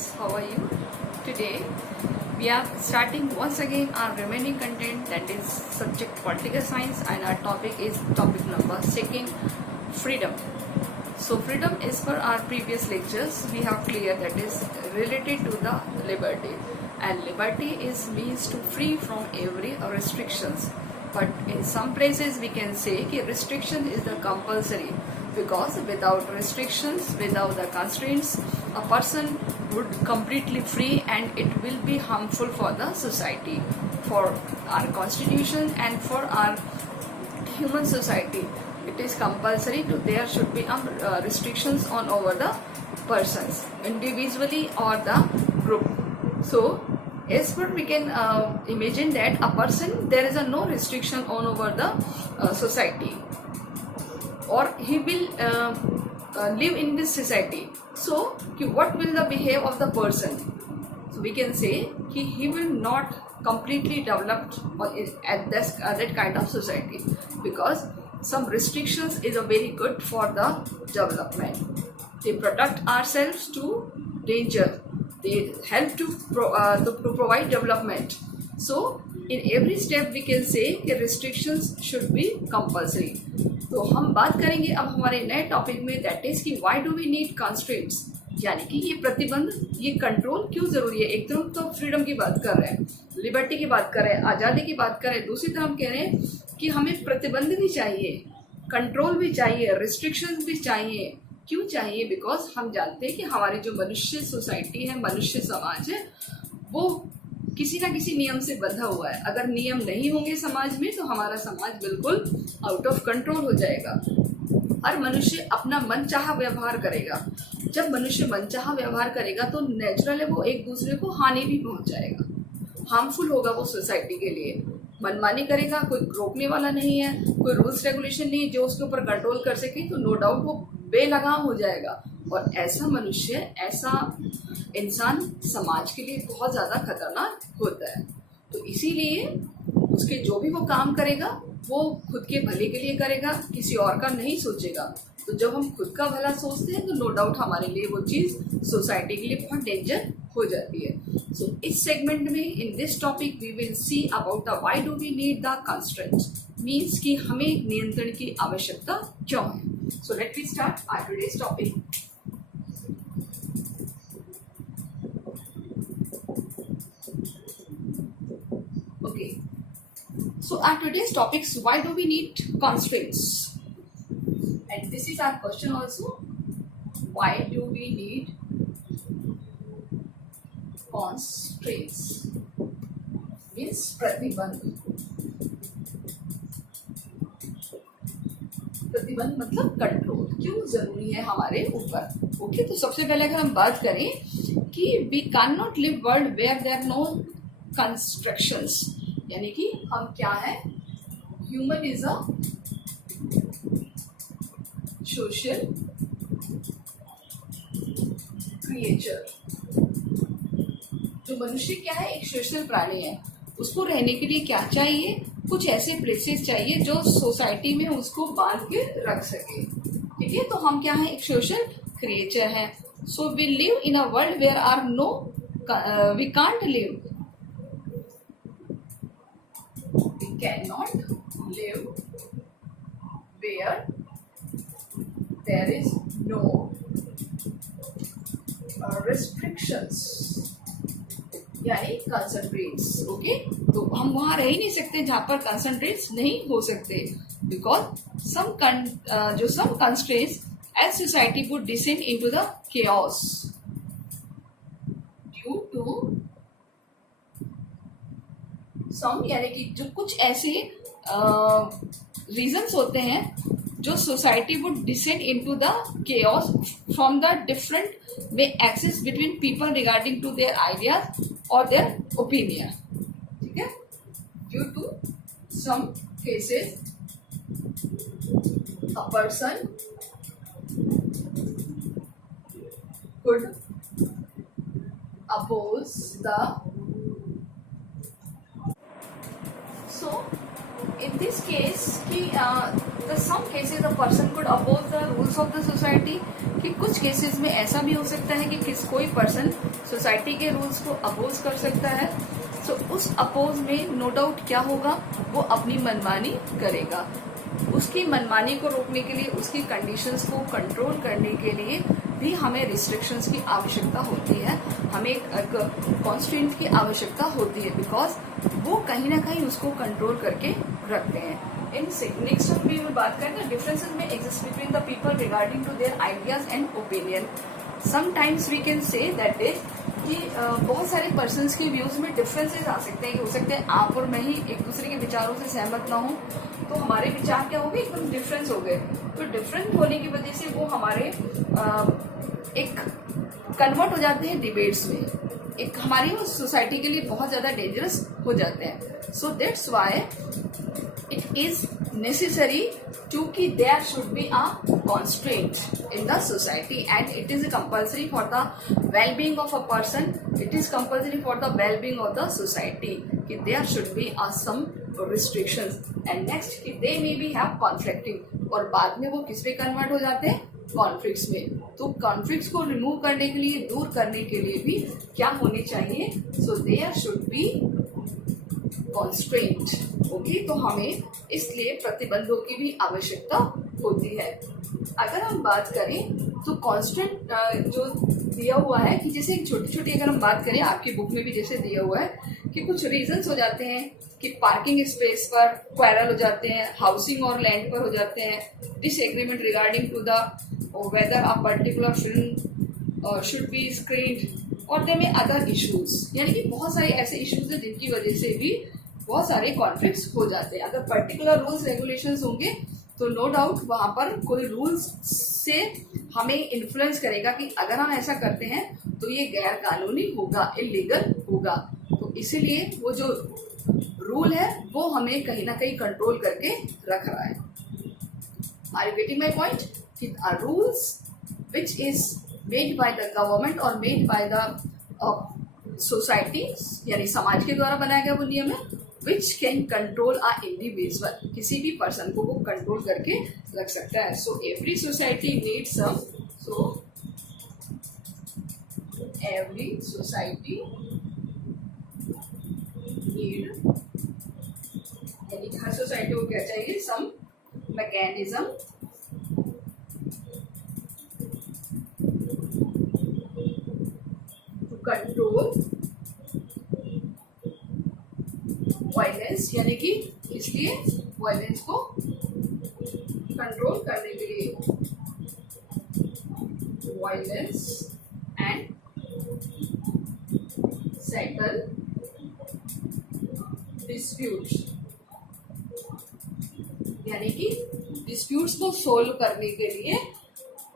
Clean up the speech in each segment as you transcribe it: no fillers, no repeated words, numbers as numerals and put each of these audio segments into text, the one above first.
friends, how are you? Today we are starting once again our remaining content, that is subject political science, and our topic is topic number 2, freedom. So freedom is for our previous lectures we have cleared that is related to the liberty, and liberty is means to free from every restrictions. But in some places we can say that restriction is the compulsory, because without restrictions, without the constraints, a person would completely free and it will be harmful for the society, for our constitution and for our human society. It is compulsory to there should be restrictions on over the persons individually or the group. So as per we can imagine that a person, there is a no restriction on over the society, or he will live in this society. So what will the behave of the person? So we can say he will not completely developed at that kind of society, because some restrictions is a very good for the development. They protect ourselves to danger, they help to provide development. So in every step we can say कि restrictions should be compulsory. तो हम बात करेंगे अब हमारे नए topic में, that is कि why do we need constraints, यानी कि ये प्रतिबंध, ये कंट्रोल क्यों जरूरी है. एक तरफ तो फ्रीडम की बात कर रहे हैं, लिबर्टी की बात कर रहे हैं, आज़ादी की बात कर रहे हैं, दूसरी तरफ हम कह रहे हैं कि हमें प्रतिबंध भी चाहिए, कंट्रोल भी चाहिए, रिस्ट्रिक्शन भी चाहिए. क्यों चाहिए? बिकॉज हम जानते हैं कि हमारी जो मनुष्य सोसाइटी है, मनुष्य समाज है, वो किसी ना किसी नियम से बंधा हुआ है. अगर नियम नहीं होंगे समाज में तो हमारा समाज बिल्कुल आउट ऑफ कंट्रोल हो जाएगा. हर मनुष्य अपना मनचाहा व्यवहार करेगा. जब मनुष्य मनचाहा व्यवहार करेगा तो नेचुरल है वो एक दूसरे को हानि भी पहुंचाएगा, हार्मफुल होगा वो सोसाइटी के लिए. मनमानी करेगा, कोई रोकने वाला नहीं है, कोई रूल्स रेगुलेशन नहीं जो उसके ऊपर कंट्रोल कर सके, तो नो डाउट वो बेलगाम हो जाएगा. और ऐसा मनुष्य, ऐसा इंसान समाज के लिए बहुत ज़्यादा खतरनाक होता है. तो इसीलिए उसके जो भी वो काम करेगा वो खुद के भले के लिए करेगा, किसी और का नहीं सोचेगा. तो जब हम खुद का भला सोचते हैं तो नो डाउट हमारे लिए वो चीज़ सोसाइटी के लिए बहुत डेंजर हो जाती है. सो इस सेगमेंट में, in this topic we will see about the why do we need the constraints, means कि हमें नियंत्रण की आवश्यकता क्यों है. So let we start our today's topic. Okay, so our today's topics, why do we need constraints? And this is our question also, why do we need constraints? Means प्रतिबंध. प्रतिबंध मतलब कंट्रोल क्यों जरूरी है हमारे ऊपर. ओके, तो सबसे पहले अगर हम बात करें कि we can not live world where there no constructions, यानी कि हम क्या है, human is a social creature. जो मनुष्य क्या है, एक सोशल प्राणी है. उसको रहने के लिए क्या चाहिए, कुछ ऐसे प्लेसेस चाहिए जो सोसाइटी में उसको बांध के रख सके. ठीक है, तो हम क्या है, एक सोशल क्रिएचर है. So we live in a world where are no, we can't live, cannot live where there is no restrictions, यानी कंसंट्रेट्स. ओके, तो हम वहां रह ही नहीं सकते जहां पर कंसंट्रेट्स नहीं हो सकते, because some constraints as society would descend into the chaos due to some, यानी कि जो कुछ ऐसे रीजंस होते हैं जो society would descend into the chaos from the different way access between people regarding to their ideas और their opinion. ठीक है, due to some cases a person could oppose the. So in this case कि the some cases a person could oppose the rules of the society, कि कुछ cases में ऐसा भी हो सकता है कि कोई पर्सन सोसाइटी के रूल्स को अपोज कर सकता है। सो उस अपोज में नो डाउट क्या होगा, वो अपनी मनमानी करेगा। उसकी मनमानी को रोकने के लिए, उसकी कंडीशंस को कंट्रोल करने के लिए भी हमें रिस्ट्रिक्शंस की आवश्यकता होती है, हमें एक कॉन्स्टेंट की आवश्यकता होती है, बिकॉज वो कहीं ना कहीं उसको कंट्रोल करके रखते हैं। इन नेक्स्ट हम भी बात करें तो डिफरेंसेस में exist between the people regarding to their ideas and opinion. Sometimes we can say that is कि बहुत सारे पर्सन्स के व्यूज में डिफरेंसेस आ सकते हैं, कि हो सकते हैं आप और मैं ही एक दूसरे के विचारों से सहमत ना हो, तो हमारे विचार क्या हो गए, एकदम डिफरेंस हो गए। तो डिफरेंट होने की वजह से वो हमारे एक कन्वर्ट हो जाते हैं डिबेट्स में, एक हमारी सोसाइटी के लिए बहुत ज्यादा डेंजरस हो जाते हैं। So that's why it is necessary to कि there should be a constraint in the society, and it is compulsory for the well-being of a person, it is compulsory for the well-being of the society कि there should be some restrictions, and next कि they may be have conflicting, और बाद में वो किस पे convert हो जाते हैं, कॉन्फ्लिक्ट्स में। तो कॉन्फ्लिक्ट्स को रिमूव करने के लिए, दूर करने के लिए भी क्या होने चाहिए, so there should be constraint. Okay, तो हमें इसलिए प्रतिबंधों की भी आवश्यकता होती है। अगर हम बात करें तो कॉन्स्टेंट जो दिया हुआ है, कि जैसे एक छोटी छोटी अगर हम बात करें, आपकी बुक में भी जैसे दिया हुआ है कि कुछ रीजंस हो जाते हैं कि पार्किंग स्पेस पर क्वेरल हो जाते हैं, हाउसिंग और लैंड पर हो जाते हैं, disagreement regarding to the whether a particular film should be screened, और देयर में अदर इश्यूज, यानी कि बहुत सारे ऐसे इश्यूज हैं जिनकी वजह से भी बहुत सारे कॉन्फ्लिक्ट्स हो जाते हैं। अगर पर्टिकुलर रूल्स रेगुलेशंस होंगे तो नो डाउट वहां पर कोई रूल्स से हमें इन्फ्लुएंस करेगा कि अगर हम ऐसा करते हैं तो ये गैर कानूनी होगा, इलीगल होगा। तो इसीलिए वो जो रूल है वो हमें कहीं ना कहीं कंट्रोल करके रख रहा है। Are you getting my point? Rules which is made by the government और मेड बाय द सोसाइटी, यानी समाज के द्वारा बनाया गया वो नियम है, which can control a individual, किसी भी पर्सन को वो कंट्रोल करके रख सकता है। So every society needs some, so every society need, यानी कि हर सोसाइटी को क्या चाहिए, some mechanism to control violence, यानी कि इसलिए वायलेंस को कंट्रोल करने के लिए, वायलेंस एंड सेटल डिस्प्यूट्स, यानी कि डिस्प्यूट्स को सोल्व करने के लिए,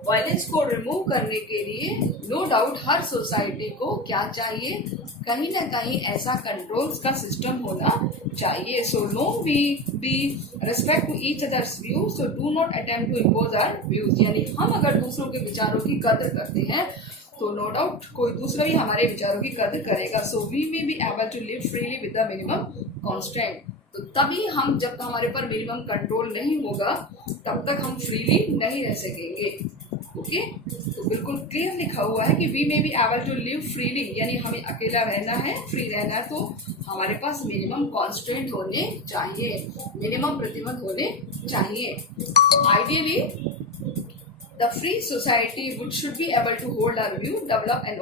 वायलेंस को रिमूव करने के लिए नो डाउट हर सोसाइटी को क्या चाहिए, कहीं ना कहीं ऐसा कंट्रोल्स का सिस्टम होना चाहिए। So no we be respect to each others view, so do not attempt to impose our views, यानी हम अगर दूसरों के विचारों की कदर करते हैं तो नो डाउट कोई दूसरा भी हमारे विचारों की कदर करेगा। So we may be able to live freely with the minimum constant, तो तभी हम, जब तक हमारे पर मिनिमम कंट्रोल नहीं होगा तब तक हम फ्रीली नहीं रह सकेंगे। ओके, तो बिल्कुल क्लियर लिखा हुआ है कि we may be able to live freely, यानी हमें अकेला रहना है, फ्री रहना है, तो हमारे पास मिनिमम कॉन्स्टेंट होने चाहिए, मिनिमम प्रतिबंध होने चाहिए। Ideally the free society would should be able to hold our view, develop and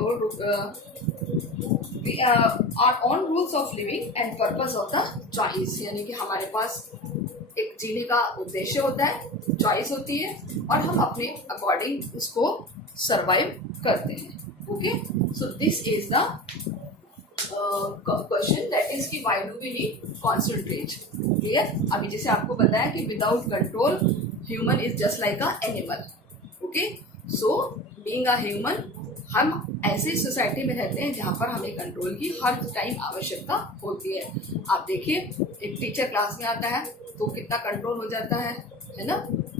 our own rules of living and purpose of the choice, यानी कि हमारे पास एक जीने का उद्देश्य होता है, चॉइस होती है, और हम अपने अकॉर्डिंग उसको सरवाइव करते हैं। Okay, so this is the question, that is कि why do we need concentrate. Clear? अभी जैसे आपको बताया कि without control human is just like a animal. Okay, so being a human, हम ऐसी सोसाइटी में रहते हैं जहाँ पर हमें कंट्रोल की हर टाइम आवश्यकता होती है। आप देखिए, एक टीचर क्लास में आता है तो कितना कंट्रोल हो जाता है ना?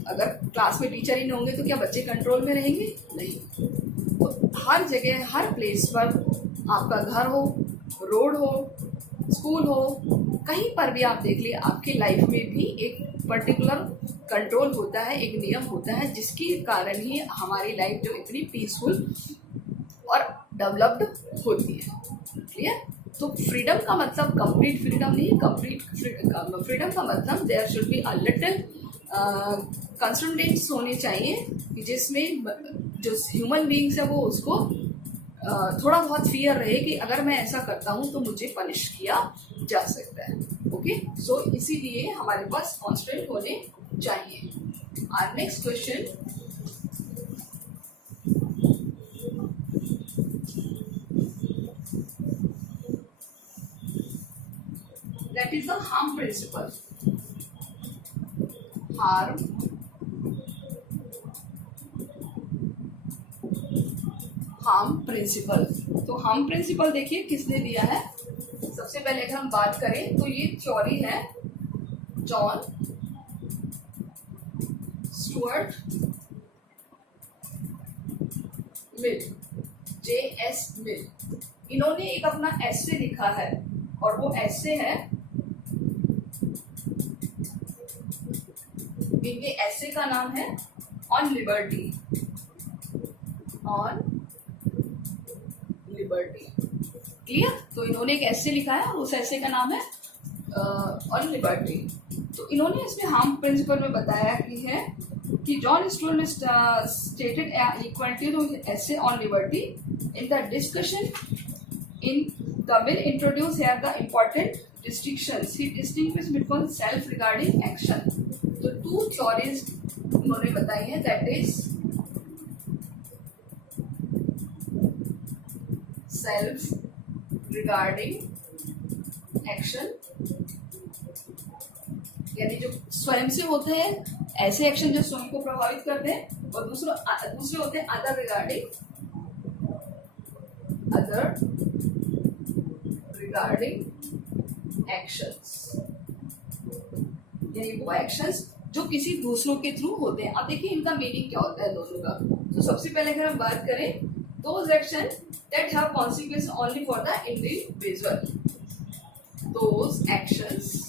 अगर क्लास में टीचर ही नहीं होंगे तो क्या बच्चे कंट्रोल में रहेंगे? नहीं। तो हर जगह, हर प्लेस पर, आपका घर हो, रोड हो, स्कूल हो, कहीं पर भी आप देख लिए, आपकी लाइफ में भी एक पर्टिकुलर कंट्रोल होता है, एक नियम होता है, जिसके कारण ही हमारी लाइफ जो इतनी पीसफुल और डेवलप्ड होती है। क्लियर? तो फ्रीडम का मतलब कंप्लीट फ्रीडम नहीं है। कंप्लीट फ्रीडम का मतलब there should be a little constraints होने चाहिए, जिसमें जो ह्यूमन बीइंग्स है वो उसको थोड़ा बहुत फियर रहे कि अगर मैं ऐसा करता हूँ तो मुझे पनिश किया जा सकता है। ओके, सो इसीलिए हमारे पास कॉन्स्टेंट होने चाहिए। Our next question, that is the harm principle. harm principle। तो harm principle देखिए किसने दिया है। सबसे पहले अगर हम बात करें तो ये थ्योरी है जॉन स्टुअर्ट मिल, JS मिल। इन्होंने एक अपना एसे लिखा है और वो एसे है, इनके एसे का नाम है on liberty. On liberty, clear? तो इन्होंने एक एसे लिखा है और उस एसे का नाम है ऑन लिबर्टी। तो इन्होंने इसमें हार्म प्रिंसिपल में बताया कि जॉन स्टुअर्ट ने stated equality to essay on liberty in the discussion in the Mill introduce here the important distinctions. He distinguishes between self-regarding action. तो टू थ्योरीज उन्होंने बताई है, that is self regarding action, यानी जो स्वयं से होते हैं ऐसे एक्शन जो स्वयं को प्रभावित करते हैं, और दूसरे होते हैं अदर रिगार्डिंग एक्शंस, यानी वो एक्शंस जो किसी दूसरों के थ्रू होते हैं। अब देखिए इनका मीनिंग क्या होता है दोनों का। तो सबसे पहले अगर हम बात करें, those action that have consequence only for the individual, those actions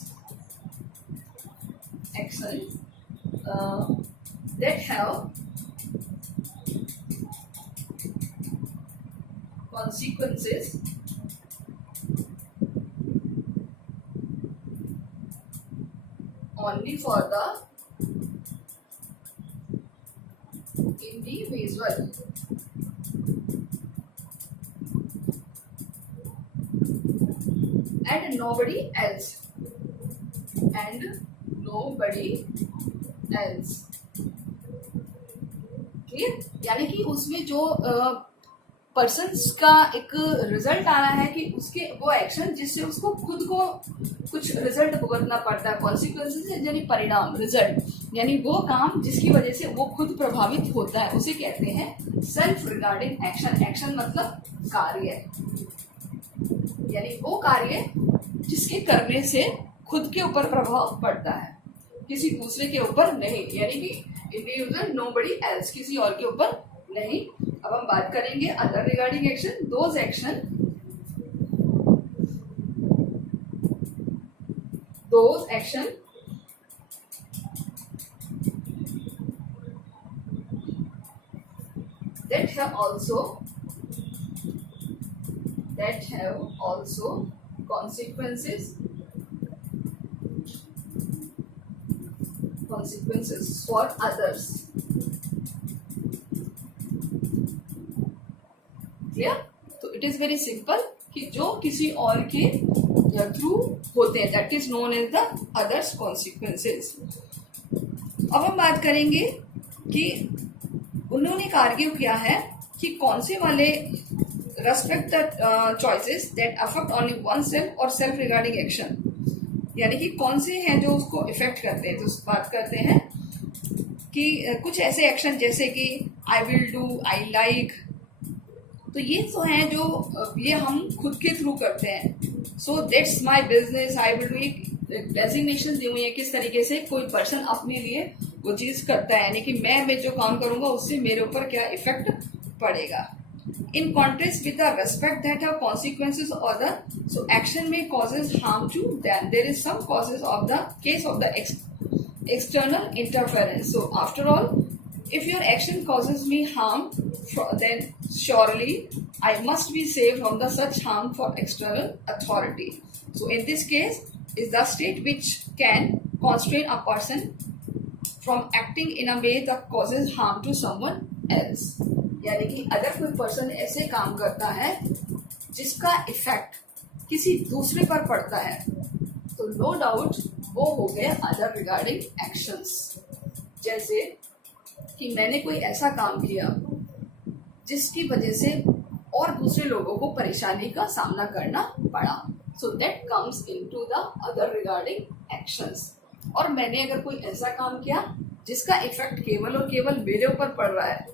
that have consequences only for the individual and nobody else, clear? यानी कि उसमें जो पर्सन्स का एक रिजल्ट आ रहा है कि उसके वो एक्शन जिससे उसको खुद को कुछ रिजल्ट भुगतना पड़ता है, कॉन्सिक्वेंसेस यानी परिणाम, रिजल्ट यानी वो काम जिसकी वजह से वो खुद प्रभावित होता है, उसे कहते हैं सेल्फ रिगार्डिंग एक्शन। एक्शन मतलब कार्य, यानी वो कार्य जिसके करने से खुद के ऊपर प्रभाव पड़ता है, किसी दूसरे के ऊपर नहीं, यानी कि इंडिविजुअल, नोबडी एल्स, किसी और के ऊपर नहीं। अब हम बात करेंगे other regarding action, those action that have also consequences for others। Clear? तो इट इज वेरी सिंपल कि जो किसी और के थ्रू होते हैं, that is known as the others consequences. अब हम बात करेंगे कि उन्होंने आर्ग्यू किया है कि कौन से वाले respect the choices that affect only one self और सेल्फ रिगार्डिंग एक्शन, यानी कि कौन से हैं जो उसको इफेक्ट करते हैं। तो बात करते हैं कि कुछ ऐसे एक्शन जैसे कि आई विल डू, आई लाइक, तो ये तो हैं जो ये हम खुद के थ्रू करते हैं। So that's my business, I will do, designation दी हुई है किस तरीके से कोई पर्सन अपने लिए वो चीज करता है, यानी कि मैं जो काम करूंगा उससे मेरे ऊपर क्या इफेक्ट पड़ेगा। In contrast with the respect that have consequences or the so action may causes harm to them, there is some causes of the case of the external interference. So after all, if your action causes me harm, then surely I must be safe from the such harm for external authority. So in this case is the state which can constrain a person from acting in a way that causes harm to someone else. यानी कि अगर कोई person ऐसे काम करता है जिसका effect किसी दूसरे पर पड़ता है तो नो डाउट वो हो गए अदर रिगार्डिंग एक्शंस. जैसे कि मैंने कोई ऐसा काम किया जिसकी वजह से और दूसरे लोगों को परेशानी का सामना करना पड़ा. So that comes into the other regarding actions. और मैंने अगर कोई ऐसा काम किया जिसका इफेक्ट केवल और केवल मेरे ऊपर पड़ रहा है,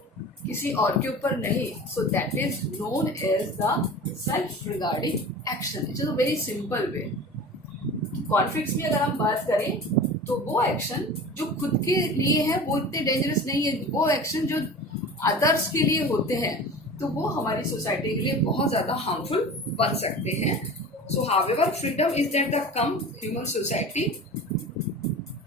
किसी और के ऊपर नहीं, so that is known as the self regarding action. It is a very simple way. Conflicts में अगर हम बात करें तो वो एक्शन जो खुद के लिए है वो इतने डेंजरस नहीं है. वो एक्शन जो अदर्स के लिए होते हैं तो वो हमारी सोसाइटी के लिए बहुत ज्यादा हार्मफुल बन सकते हैं. सो however freedom is that the come human society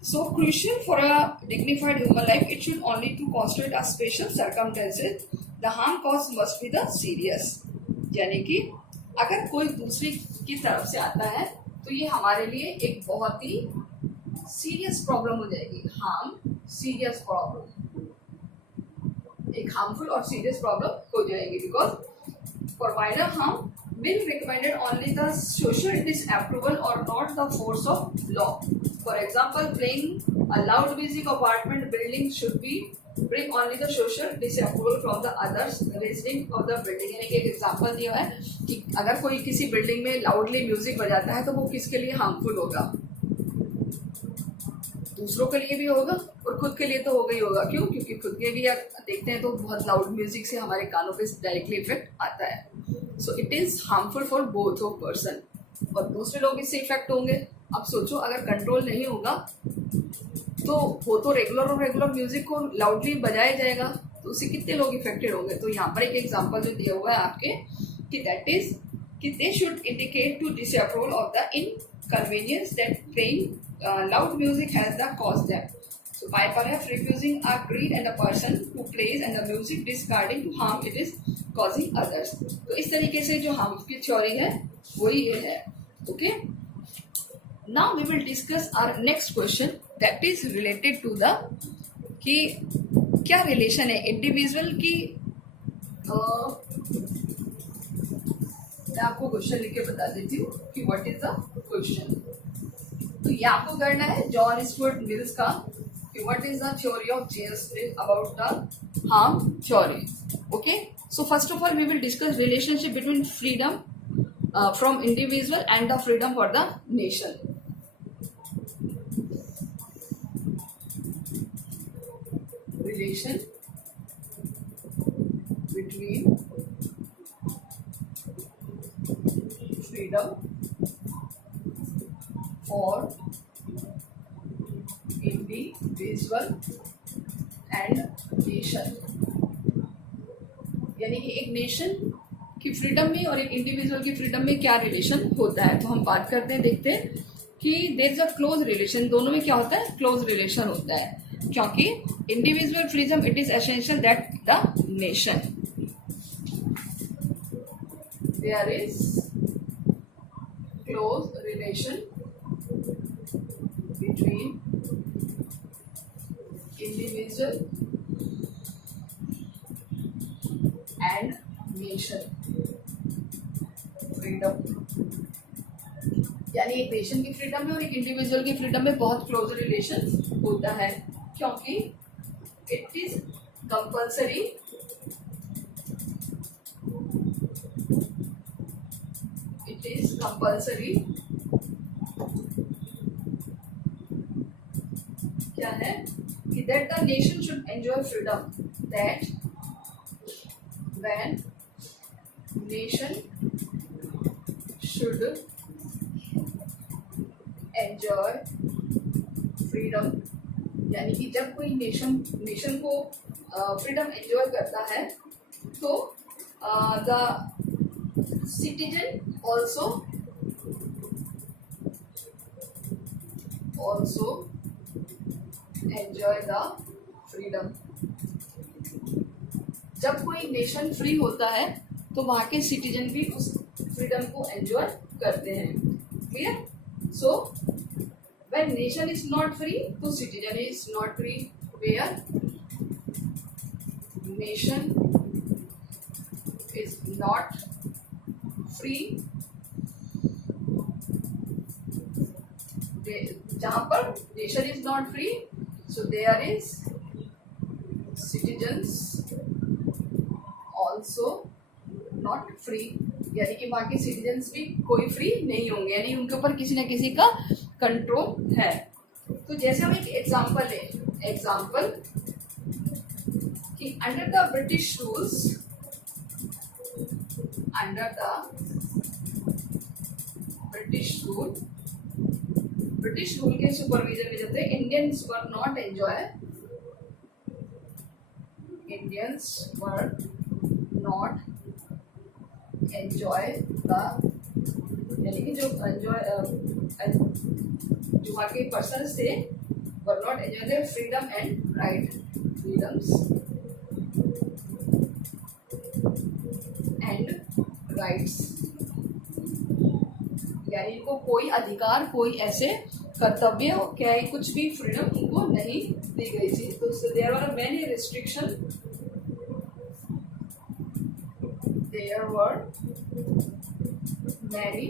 so crucial for a dignified human life. It should only to constitute a special circumstances. The harm caused must be the serious. यानी कि अगर कोई दूसरी की तरफ से आता है तो ये हमारे लिए एक बहुत ही सीरियस प्रॉब्लम हो जाएगी. हार्म सीरियस प्रॉब्लम, एक हार्मफुल और सीरियस प्रॉब्लम हो जाएगी. Because for minor harm will recommended only the social disapproval or not the force of law. For example, playing a loud music apartment building should be bring only the social disapproval from the others residing of the building. यानी कि एक example दिया है कि अगर कोई किसी building में लाउडली म्यूजिक बजाता है तो वो किसके लिए हार्मफुल होगा? दूसरों के लिए भी होगा और खुद के लिए तो होगा ही होगा. क्यों? क्योंकि खुद के भी देखते हैं तो बहुत लाउड म्यूजिक से हमारे कानों पे डायरेक्टली इफेक्ट आता है. So it is harmful for both of person. और दूसरे लोग इससे इफेक्ट होंगे. अब सोचो अगर कंट्रोल नहीं होगा तो वो तो रेगुलर म्यूजिक को लाउडली बजाया जाएगा तो उससे कितने लोग इफेक्टेड होंगे. तो यहाँ पर एक एग्जांपल जो दिया हुआ है आपके कि दैट इज कि they should indicate to disapproval of the inconvenience that playing loud music has the caused them. So by perhaps refusing a greed and a person who plays and the music discarding to harm it is causing others. तो इस तरीके से जो harm की theory है वही ये है. Okay. Now we will discuss our next question that is related to the कि क्या रिलेशन है इंडिविजुअल की. मैं आपको क्वेश्चन लिख के बता देती हूँ कि व्हाट इज द क्वेश्चन. तो ये आपको करना है जॉन स्टुअर्ट मिल्स का what is the theory of James Mill about the harm theory. Okay. So first of all we will discuss relationship between freedom from individual and the freedom for the nation. Relation between freedom for individual and nation. यानी कि एक nation की freedom में और एक individual की freedom में क्या रिलेशन होता है. तो हम बात करते हैं, देखते हैं कि there is a close relation. दोनों में क्या होता है? क्लोज रिलेशन होता है. क्योंकि individual freedom it is essential that the nation there is close relation between individual and nation freedom. यानी एक नेशन की फ्रीडम में और एक इंडिविजुअल की फ्रीडम में बहुत क्लोज रिलेशन होता है क्योंकि इट इज कंपल्सरी क्या है कि that the nation should enjoy freedom. That when nation should enjoy freedom, यानी कि जब कोई नेशन को फ्रीडम एंजॉय करता है तो the citizen also enjoy the freedom. जब कोई नेशन फ्री होता है तो वहाँ के सिटीजन भी उस फ्रीडम को एंजॉय करते हैं. Clear? So when nation is not free तो citizen is not free. Where nation is not free, जहां पर nation is not free so there is citizens also not free. यानी कि वहाँ के सिटीजन्स भी कोई फ्री नहीं होंगे, यानी उनके ऊपर किसी न किसी का कंट्रोल है. तो जैसे हम एक एग्जाम्पल लें, एग्जाम्पल कि under the British rules, under the British rule के सुपरविजन में जब Indians were not enjoy, Indians were not enjoy the, यानी कि जो वहाँ के पर्सन्स थे were not enjoy the freedom and right, freedoms and rights. यानी इनको कोई अधिकार, कोई ऐसे कर्तव्य क्या है, कुछ भी फ्रीडम उनको नहीं दी गई थी. तो there were many restriction, there were many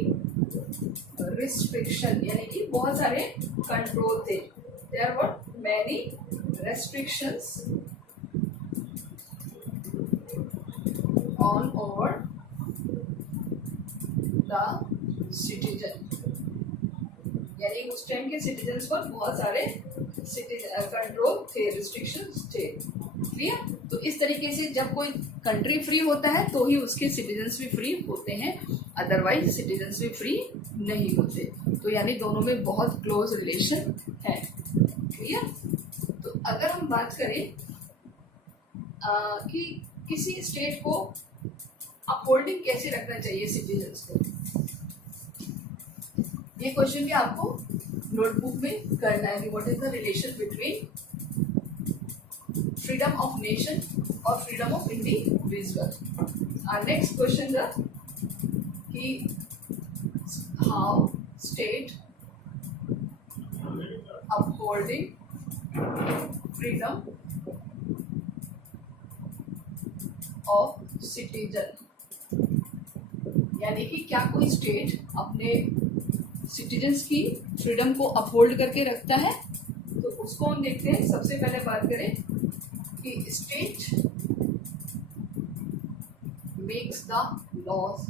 restriction, यानी कि बहुत सारे कंट्रोल थे. There were many restrictions on over the citizen. यानी उस टाइम के सिटीजन्स पर बहुत सारे कंट्रोल थे, रिस्ट्रिक्शंस थे. क्लियर? तो इस तरीके से जब कोई कंट्री फ्री होता है तो ही उसके सिटीजन्स भी फ्री होते हैं, अदरवाइज सिटीजन्स भी फ्री नहीं होते. तो यानी दोनों में बहुत क्लोज रिलेशन है. क्लियर? तो अगर हम बात करें कि किसी स्टेट को अपहोल्डिंग कैसे रखना चाहिए सिटीजन्स को, ये क्वेश्चन भी आपको नोटबुक में करना है कि what is the relation between freedom of nation और freedom of individual. Our next question था कि how state upholding freedom of citizen, यानी कि क्या कोई स्टेट अपने सिटीजन्स की फ्रीडम को अपहोल्ड करके रखता है. तो उसको हम देखते हैं. सबसे पहले बात करें कि state makes the laws.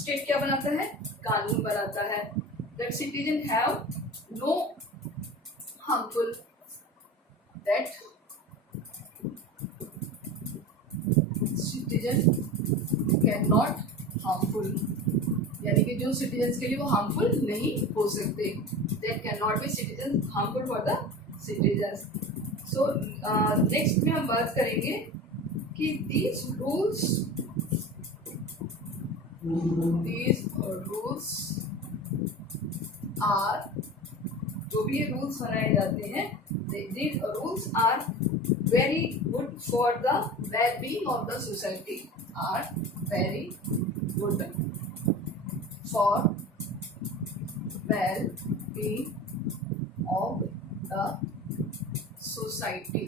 State क्या बनाता है? कानून बनाता है. That citizen have no harmful, that citizen can not harmful, यानी कि जो सिटीजन्स के लिए वो हार्मफुल नहीं हो सकते. That can not be citizen harmful for the citizens. So next में हम बात करेंगे कि these rules are, जो भी ये रूल्स बनाए जाते हैं, these rules are very good for the well-being of the society, are very good for well-being of the society.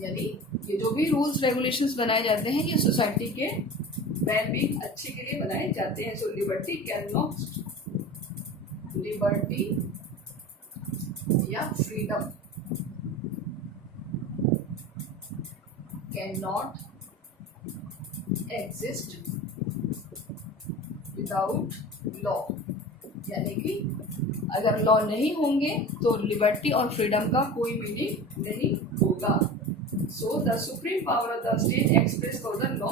यानी ये जो भी रूल्स रेगुलेशंस बनाए जाते हैं ये सोसाइटी के वेलबींग अच्छे के लिए बनाए जाते हैं. सो लिबर्टी कैन नॉट, लिबर्टी या freedom can not exist without law. यानी कि अगर लॉ नहीं होंगे तो लिबर्टी और फ्रीडम का कोई मीनिंग नहीं होगा. So the supreme power of the state express for the law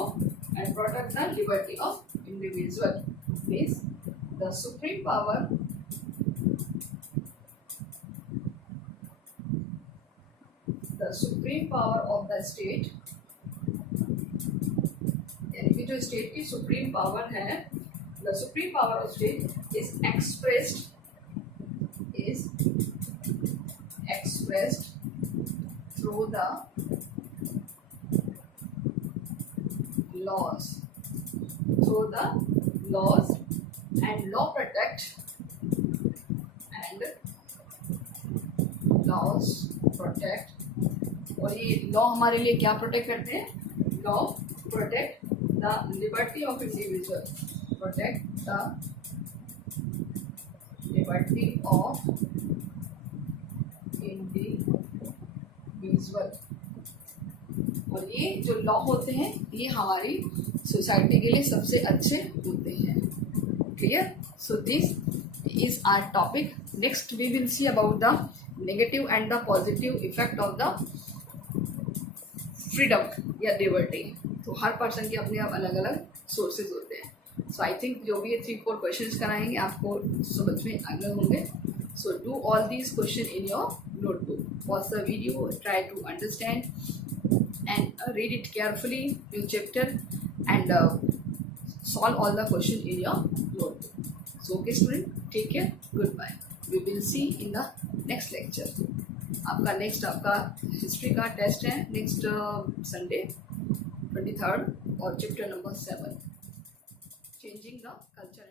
and protect the liberty of individual means the supreme power of the state, यानी कि जो स्टेट की सुप्रीम पावर है, the supreme power of state is expressed expressed through the laws. Through the laws, and law protect, and laws protect. और ये law हमारे लिए क्या प्रोटेक्ट करते हैं? Law protect the liberty of individual. Protect the liberty of individual. और ये जो लॉ होते हैं ये हमारी सोसाइटी के लिए सबसे अच्छे होते हैं. Clear? So this is our topic. Next we will see about the negative and the positive effect of the freedom या लिबर्टी. तो हर पर्सन के अपने अलग अलग सोर्सेज होते हैं. सो आई थिंक जो भी ये 3-4 क्वेश्चंस कराएंगे आपको समझ में आगे होंगे. So do all these question in your notebook. Pause the video, try to understand and read it carefully, your chapter, and solve all the question in your notebook. So okay student, take care, goodbye. We will see in the next lecture. आपका next आपका history का test है next Sunday 23rd और chapter number 7, changing the culture.